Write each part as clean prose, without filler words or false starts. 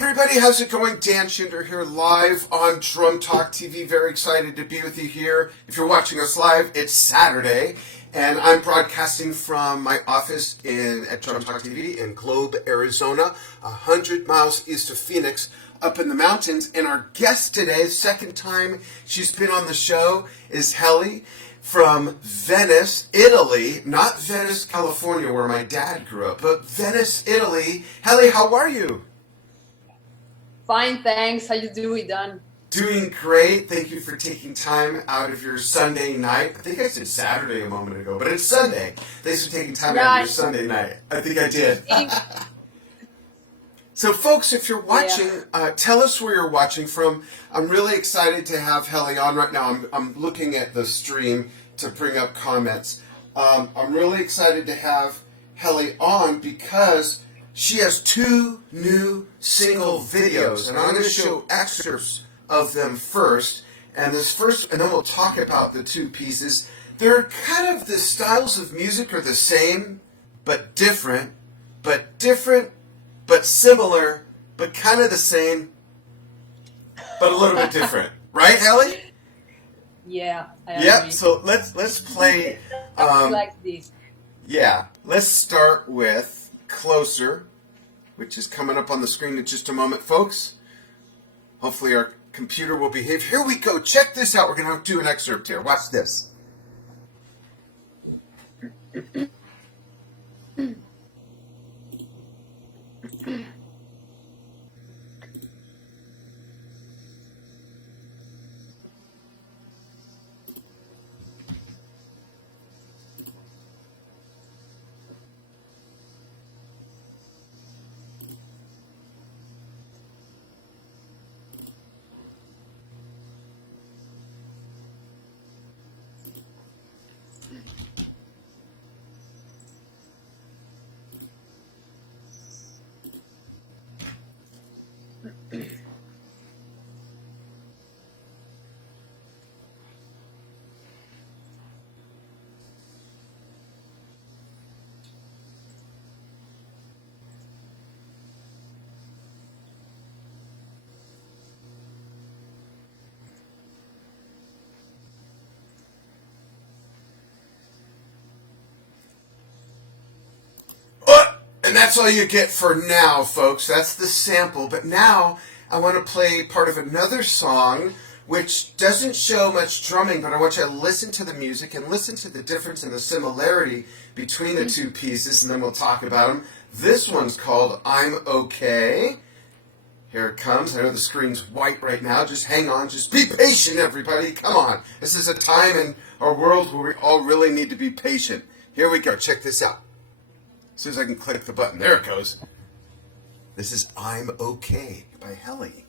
Everybody, how's it going? Dan Shinder here live on Drum Talk TV. Very excited to be with you here. If you're watching us live, it's Saturday, and I'm broadcasting from my office at Drum Talk TV in Globe, Arizona, 100 miles east of Phoenix, up in the mountains. And our guest today, second time she's been on the show, is Helly from Venice, Italy. Not Venice, California, where my dad grew up, but Venice, Italy. Helly, how are you? Fine, thanks. How you doing, Dan? Doing great. Thank you for taking time out of your Sunday night. I think I said Saturday a moment ago, but it's Sunday. Thanks for taking time out of your Sunday night. I think I did. So, folks, if you're watching, tell us where you're watching from. I'm really excited to have Helly on right now. I'm looking at the stream to bring up comments. I'm really excited to have Helly on because she has two new single videos, and I'm going to show excerpts of them first. And then we'll talk about the two pieces. They're kind of the styles of music are the same, but different, but similar, but kind of the same, but a little bit different, right, Helly? Yeah, I agree. So let's play. Like this. Yeah, let's start with Closer, which is coming up on the screen in just a moment, folks. Hopefully our computer will behave. Here we go. Check this out. We're going to do an excerpt here. Watch this. And that's all you get for now, folks. That's the sample. But now I want to play part of another song which doesn't show much drumming, but I want you to listen to the music and listen to the difference and the similarity between the two pieces, and then we'll talk about them. This one's called I'm Okay. Here it comes. I know the screen's white right now. Just hang on. Just be patient, everybody. Come on. This is a time in our world where we all really need to be patient. Here we go. Check this out. As soon as I can click the button. There it goes. This is I'm Okay by Helly.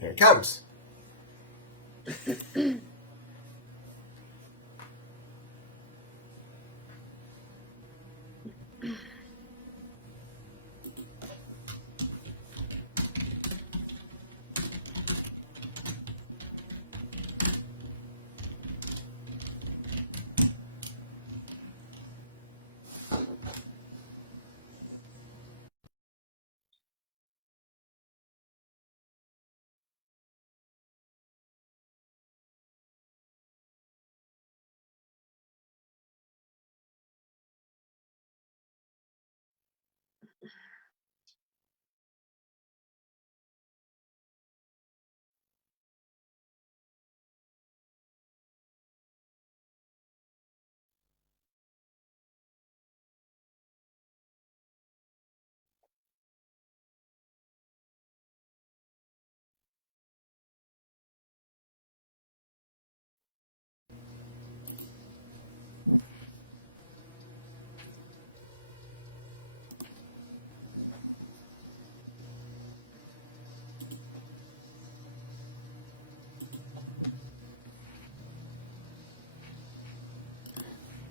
Here it comes.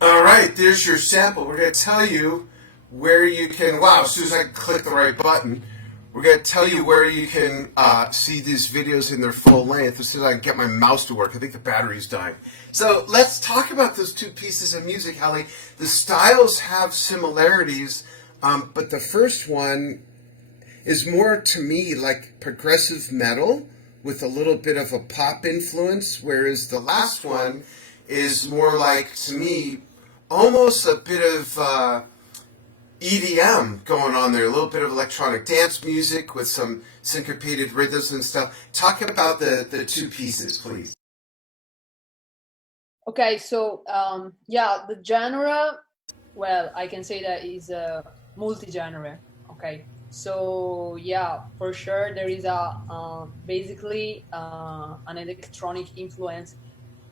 All right, there's your sample. We're going to tell you where you can, wow, as soon as I click the right button, We're going to tell you where you can see these videos in their full length as soon as I can get my mouse to work. I think the battery's dying. So let's talk about those two pieces of music, Helly. The styles have similarities, but the first one is more, to me, like progressive metal with a little bit of a pop influence, whereas the last one is more like, to me, almost a bit of EDM going on there, a little bit of electronic dance music with some syncopated rhythms and stuff. Talk about the two pieces, please. Okay, so yeah, the genre, well, I can say that is a multi-genre. Okay, so yeah, for sure there is a basically an electronic influence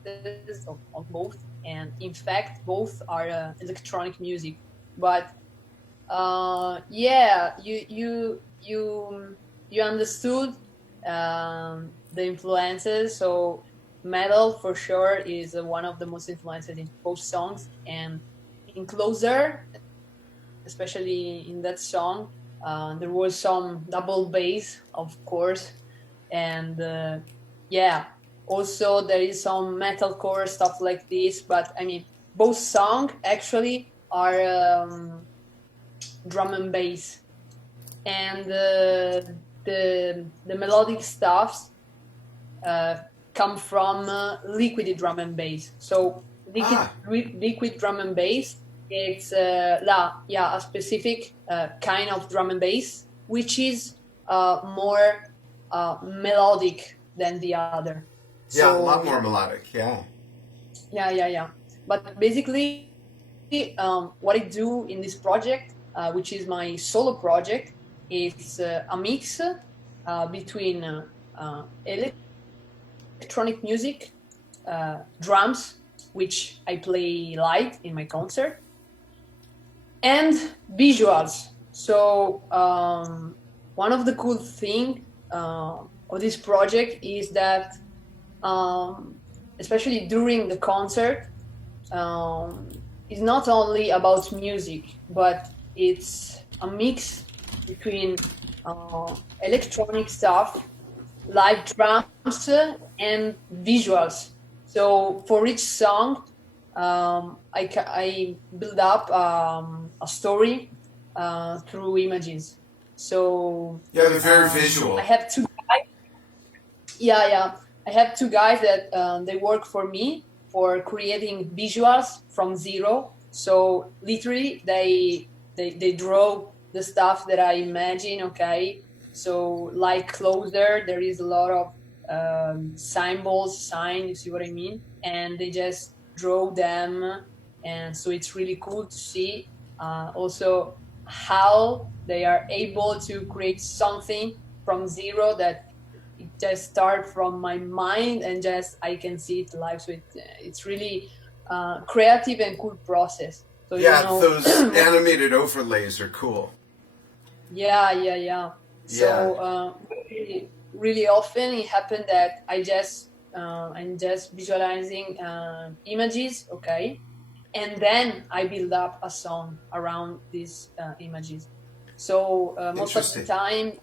of both, and in fact both are electronic music. But yeah, you understood the influences. So metal for sure is one of the most influences in both songs, and in Closer, especially in that song, there was some double bass, of course, and yeah, also there is some metalcore stuff like this. But I mean, both songs actually are drum and bass, and the melodic stuffs come from liquid drum and bass. So liquid drum and bass, it's a specific kind of drum and bass, which is more melodic than the other. Yeah, so, a lot more melodic. Yeah. Yeah. But basically, what I do in this project, which is my solo project, is a mix between electronic music, drums, which I play live in my concert, and visuals. So one of the cool things of this project is that, especially during the concert, it's not only about music, but it's a mix between electronic stuff, live drums, and visuals. So for each song, I build up a story through images. So yeah, they're very visual. I have two guys. Yeah. I have two guys that they work for me for creating visuals from zero. So literally, they draw the stuff that I imagine. Okay, so like Closer, there is a lot of symbols, you see what I mean, and they just draw them, and so it's really cool to see also how they are able to create something from zero that it just start from my mind and just I can see it live. So it's really creative and cool process. So yeah, those animated overlays are cool. Yeah. So really often it happened that I'm just visualizing images, okay, and then I build up a song around these images. So most of the time,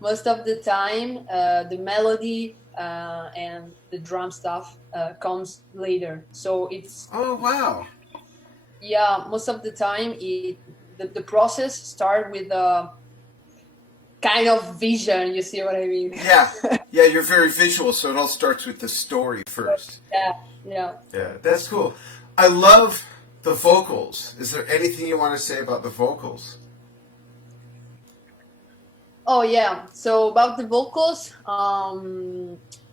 most of the time, the melody and the drum stuff comes later. So it's yeah, most of the time the process start with a kind of vision. You see what I mean? Yeah, you're very visual, so it all starts with the story first. Yeah, that's cool. I love the vocals. Is there anything you want to say about the vocals? Oh yeah. So about the vocals,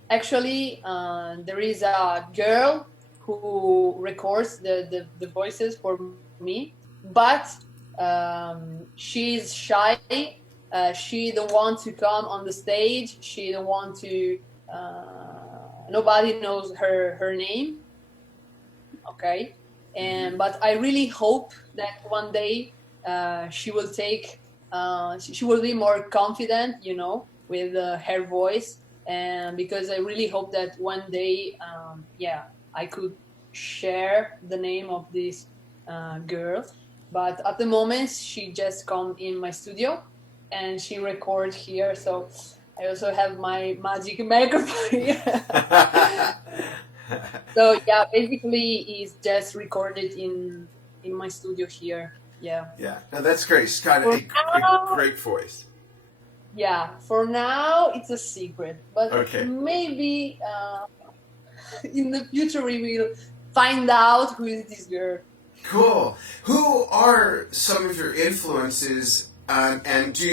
actually, there is a girl who records the voices for me, but she's shy. She don't want to come on the stage. She don't want to. Nobody knows her name. Okay, and but I really hope that one day she will take. She will be more confident, with her voice, and because I really hope that one day, I could share the name of this girl. but at the moment she just come in my studio and she record here. So I also have my magic microphone here. So yeah, basically it's just recorded in my studio here. Yeah. Yeah, no, that's great. She's got a great voice. Yeah, for now it's a secret, but Okay. maybe in the future we will find out who is this girl. Cool. Who are some of your influences, and do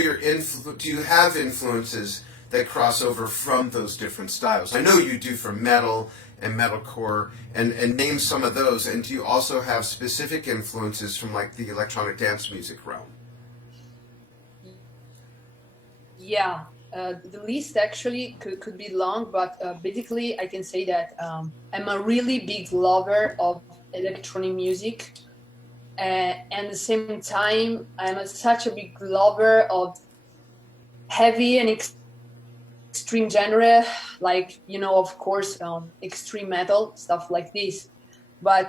you have influences that cross over from those different styles? I know you do from metal and metalcore, and name some of those. And do you also have specific influences from like the electronic dance music realm? Yeah, the list actually could be long, but basically I can say that I'm a really big lover of electronic music, and at the same time I'm such a big lover of heavy and extreme genre, like, you know, of course, extreme metal, stuff like this. But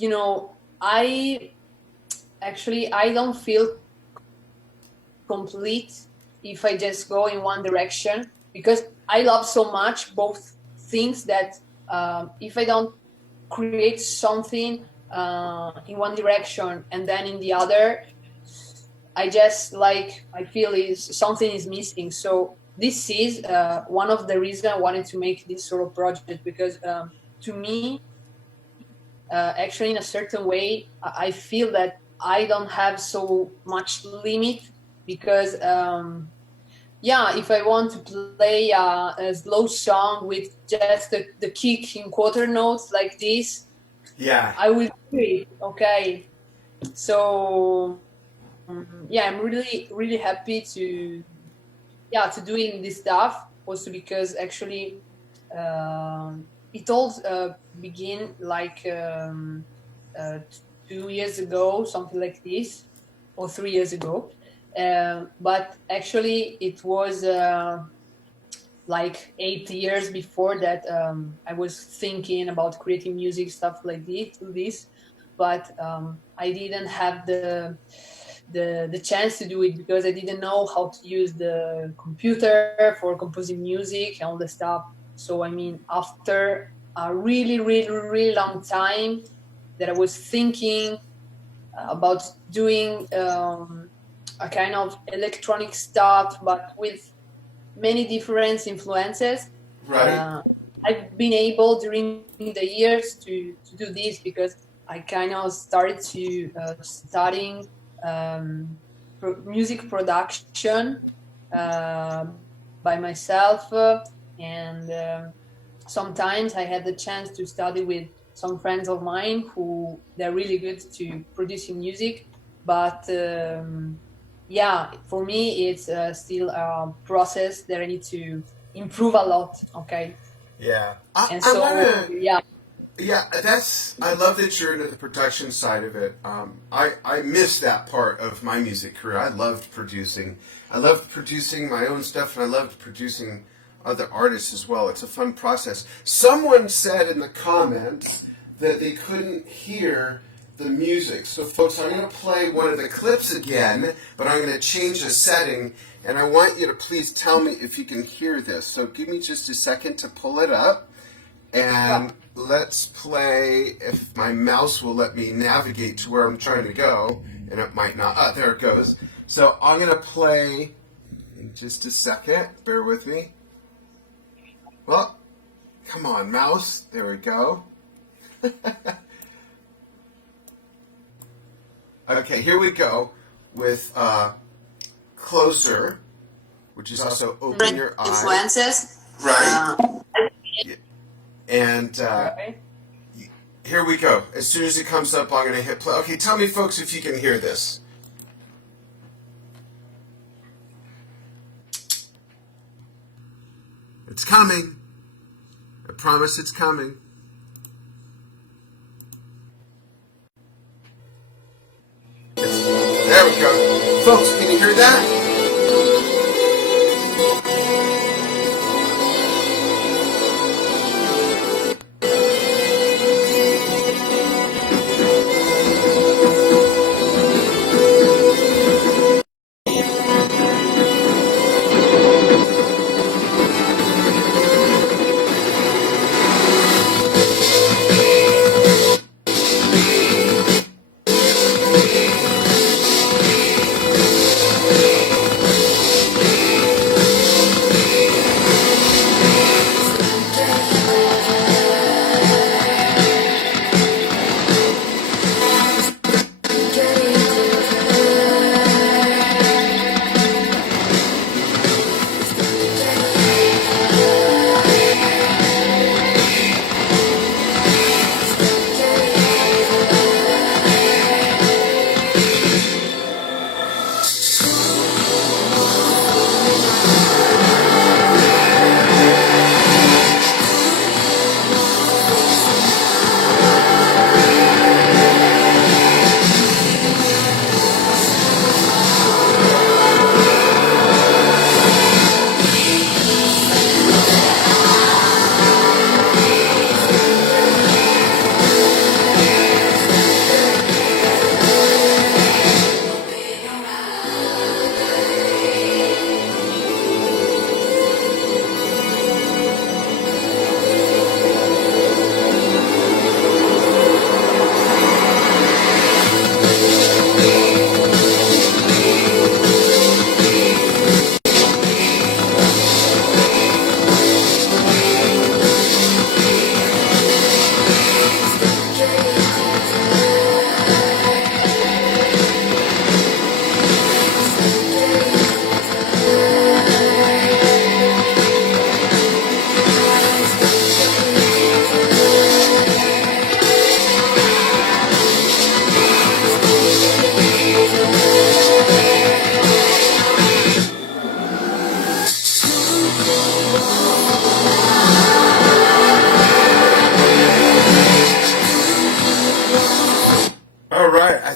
you know, I don't feel complete if I just go in one direction, because I love so much both things that if I don't create something in one direction and then in the other, I just like, I feel something is missing. So this is one of the reasons I wanted to make this sort of project, because to me, actually in a certain way, I feel that I don't have so much limit, because yeah, if I want to play a slow song with just the kick in quarter notes like this, Yeah, I will do it. Okay, so yeah, I'm really happy to doing this stuff, also because actually it all began like 2 years ago, something like this, or 3 years ago. But actually it was like 8 years before that. I was thinking about creating music, stuff like this, but I didn't have the chance to do it, because I didn't know how to use the computer for composing music and all the stuff. So I mean, after a really long time that I was thinking about doing a kind of electronic stuff, but with many different influences. right. I've been able during the years to do this, because I kind of started to studying music production by myself, and sometimes I had the chance to study with some friends of mine who they're really good to producing music, but yeah, for me it's still a process that I need to improve a lot. Okay, Yeah. and so yeah. Yeah, I love that you're into the production side of it. I missed that part of my music career. I loved producing. I loved producing my own stuff, and I loved producing other artists as well. It's a fun process. Someone said in the comments that they couldn't hear the music. So, folks, I'm going to play one of the clips again, but I'm going to change the setting, and I want you to please tell me if you can hear this. So give me just a second to pull it up. And let's play, if my mouse will let me navigate to where I'm trying to go, and it might not. Ah, there it goes. So I'm going to play in just a second. Bear with me. Well, come on, mouse. There we go. Okay, here we go with Closer, which is also Open Your Eyes. Influences. Right. And here we go. As soon as it comes up, I'm going to hit play. Okay, tell me, folks, if you can hear this. It's coming. I promise it's coming. There we go. Folks, can you hear that?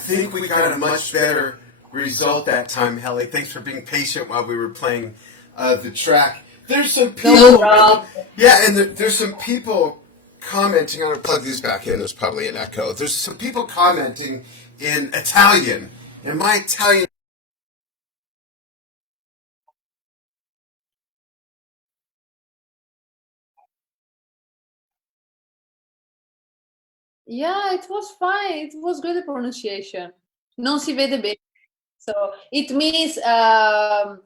think we got a much better result that time, Helly. Thanks for being patient while we were playing the track. There's some people, yeah, and there's some people commenting. I'm going to plug these back in. There's probably an echo. There's some people commenting in Italian, and my Italian. Yeah, it was fine. It was good pronunciation. Non si vede bene. So it means I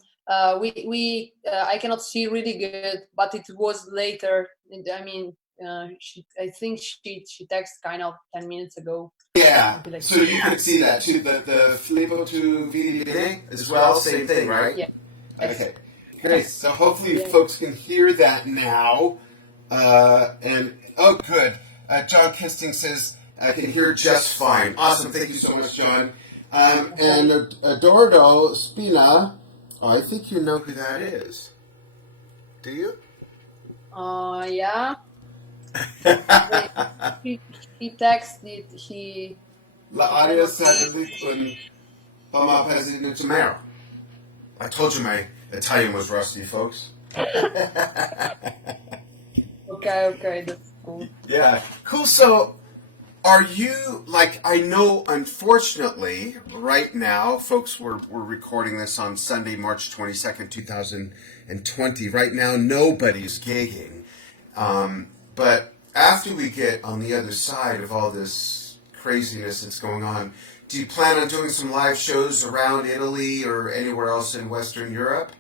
cannot see really good, but it was later. I mean, I think she texted kind of 10 minutes ago. Yeah, so you could see that too. The Filippo to vidi bene as well, same thing, right? Yeah. Okay, nice. So hopefully folks can hear that now. And oh, good. John Kisting says I can hear just fine. Awesome. Thank you so much, John. And Adordo Spina, I think you know who that is. Do you? Yeah. he texted. La área satellite un Pamapesi Nutamero. I told you my Italian was rusty, folks. Okay, that's cool. Yeah, cool. So, are you, like, I know, unfortunately, right now, folks, we're recording this on Sunday, March 22nd, 2020. Right now, nobody's gigging. But after we get on the other side of all this craziness that's going on, do you plan on doing some live shows around Italy or anywhere else in Western Europe?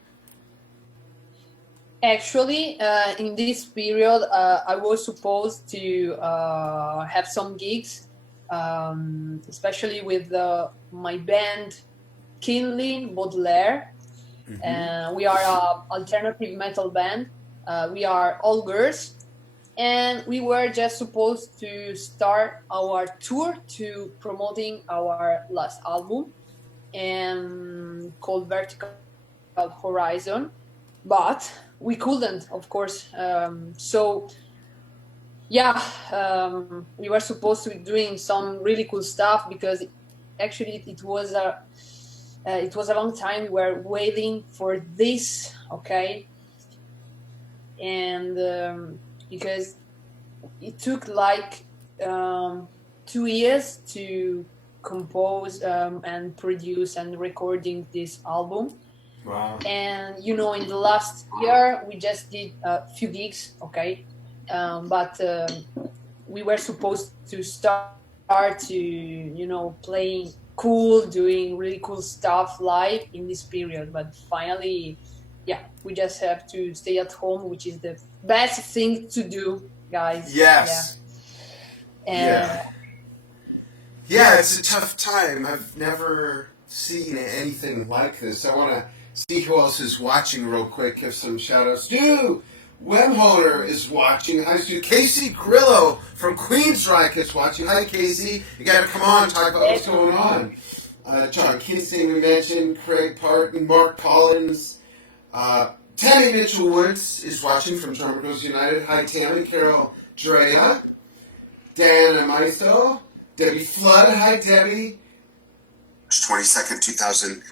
Actually, in this period, I was supposed to have some gigs, especially with my band Kinley Baudelaire. We are an alternative metal band. We are all girls. And we were just supposed to start our tour to promoting our last album, called Vertical Horizon. But we couldn't, of course. So we were supposed to be doing some really cool stuff, because actually it was a long time we were waiting for this, okay? And because it took like 2 years to compose and produce and recording this album. Wow. And in the last year we just did a few gigs, okay? But we were supposed to start to playing cool, doing really cool stuff live in this period, but finally we just have to stay at home, which is the best thing to do, guys. Yes. Yeah. Yeah, it's a tough time. I've never seen anything like this. I want to see who else is watching real quick. Give some shout outs. Stu Wemholder is watching. Hi, Stu. Casey Grillo from Queensryche is watching. Hi, Casey. You got to come on, talk about what's going on. John Kinsey, we mentioned. Craig Parton, Mark Collins. Tammy Mitchell Woods is watching from Drummers United. Hi, Tammy. Carol Drea. Dan Amaiso. Debbie Flood. Hi, Debbie. 22nd, 2000.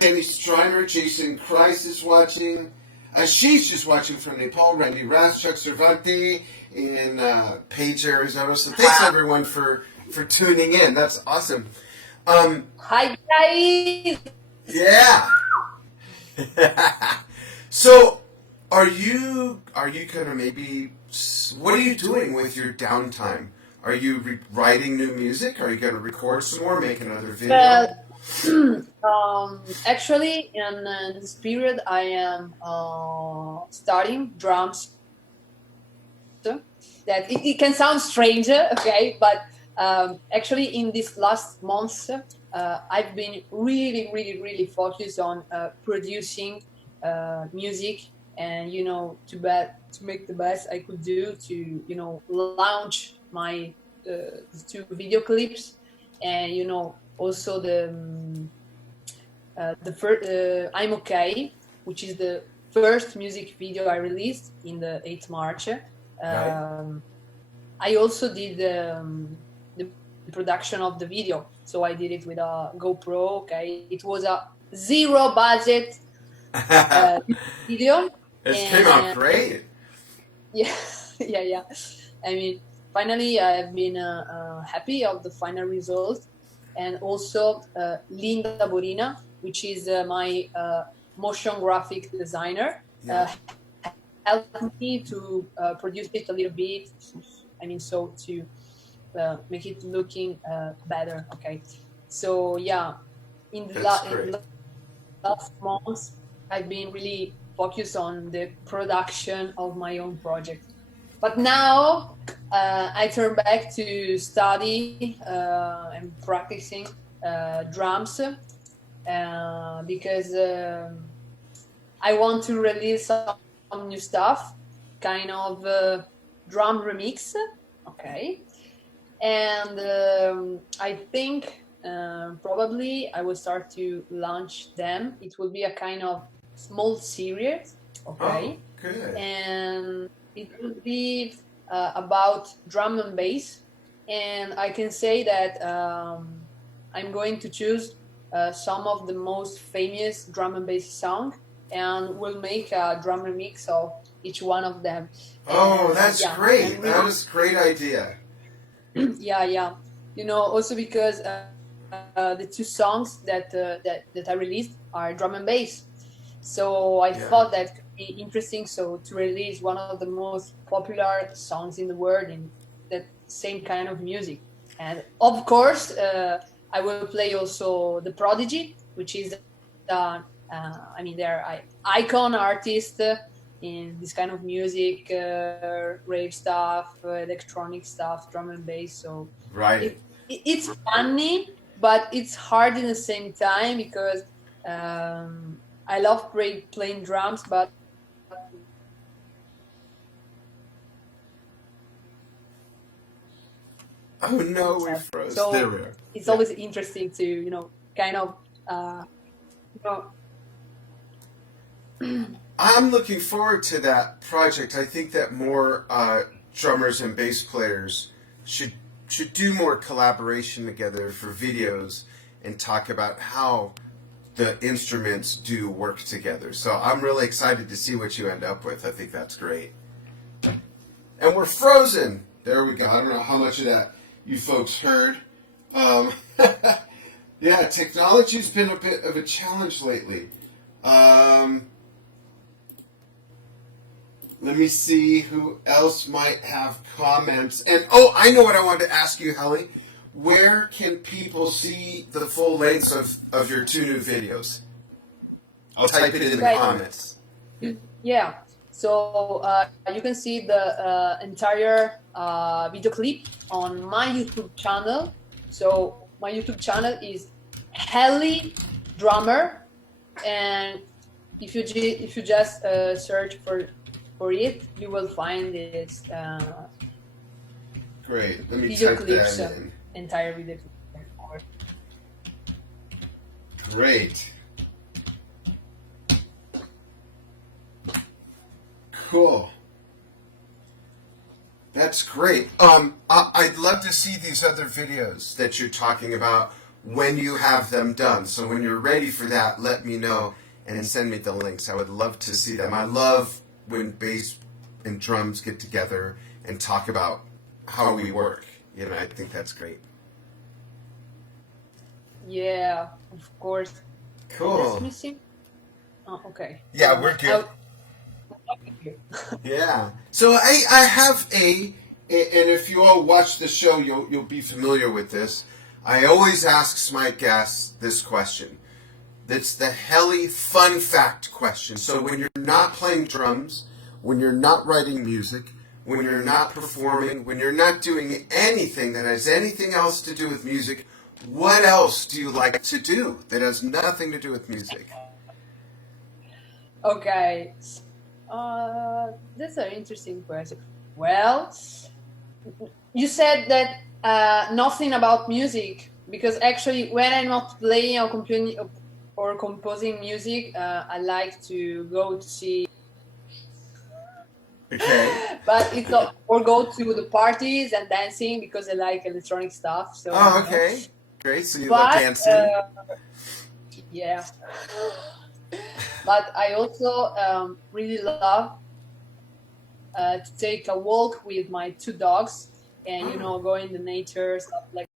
Danny Striner, Jason Christ is watching. Ashish is watching from Nepal. Randy Raschuk Cervanti in Page, Arizona. So thanks everyone for tuning in. That's awesome. Hi guys. Yeah. So, are you gonna maybe? What are you doing with your downtime? Are you writing new music? Are you gonna record some more, make another video? Actually, in this period, I am studying drums. That it can sound strange, okay, but actually, in this last month, I've been really, really, really focused on producing music, and to make the best I could do to launch my 2 video clips, and also the first I'm Okay, which is the first music video I released in the 8th March. Right. I also did the production of the video. So I did it with a GoPro. Okay, it was a zero budget video, It came out and great. yeah, yeah. I mean, finally, I've been happy of the final result, and also Linda Borina, which is my motion graphic designer, Yeah. helped me to produce it a little bit. I mean, so to make it looking better. Okay, so yeah, in the That's in great. the last months, I've been really focused on the production of my own project. But now I turn back to study and practicing drums because I want to release some new stuff, kind of drum remix. Okay. And I think probably I will start to launch them. It will be a kind of small series. Oh, Okay. good. And it will be about drum and bass. And I can say that I'm going to choose some of the most famous drum and bass songs, and we'll make a drum remix of each one of them. Oh, And that's yeah, great. I'm That really, is a great idea. yeah. You know, also because the two songs that I released are drum and bass. So I Yeah. thought that could be interesting. So to release one of the most popular songs in the world in that same kind of music, and of course, I will play also the Prodigy, which is, I mean, they're icon artist in this kind of music, rave stuff, electronic stuff, drum and bass. So Right. it's funny, but it's hard in the same time because I love playing drums, but Oh no, we froze. There so we are. it's Yeah. always interesting to kind of you know I'm looking forward to that project. I think that more drummers and bass players should should do more collaboration together for videos and talk about how the instruments do work together. So I'm really excited to see what you end up with. I think that's great. And we're frozen. There we go. I don't know how much of that you folks heard. Um, yeah, technology's been a bit of a challenge lately. Um, Let me see who else might have comments. And oh, I know what I wanted to ask you, Helly. Where can people see the full lengths of your two new videos? I'll type it in the okay. comments. Yeah. So you can see the entire video clip on my YouTube channel. So my YouTube channel is Helly Drummer, and if you just search for it, you will find this Great. Let me video type clips, that in. entire video clip. Great. Cool. That's great. I'd love to see these other videos that you're talking about when you have them done. So when you're ready for that, let me know and send me the links. I would love to see them. I love when bass and drums get together and talk about how we work. You know, I think that's great. Yeah, of course. Cool. That's missing. Oh, okay. Yeah, we're good. Yeah. So I have and if you all watch the show, you'll be familiar with this. I always ask my guests this question. It's the Helly fun fact question. So when you're not playing drums, when you're not writing music, when you're not performing, when you're not doing anything that has anything else to do with music, what else do you like to do that has nothing to do with music? Okay. That's an interesting question. Well, you said that nothing about music, because actually when I'm not playing or composing music, I like to go to see Okay. But it's or go to the parties and dancing because I like electronic stuff. So Oh, okay. Great. So you love but dancing. yeah, but I also really love to take a walk with my two dogs and Oh. go in the nature, stuff like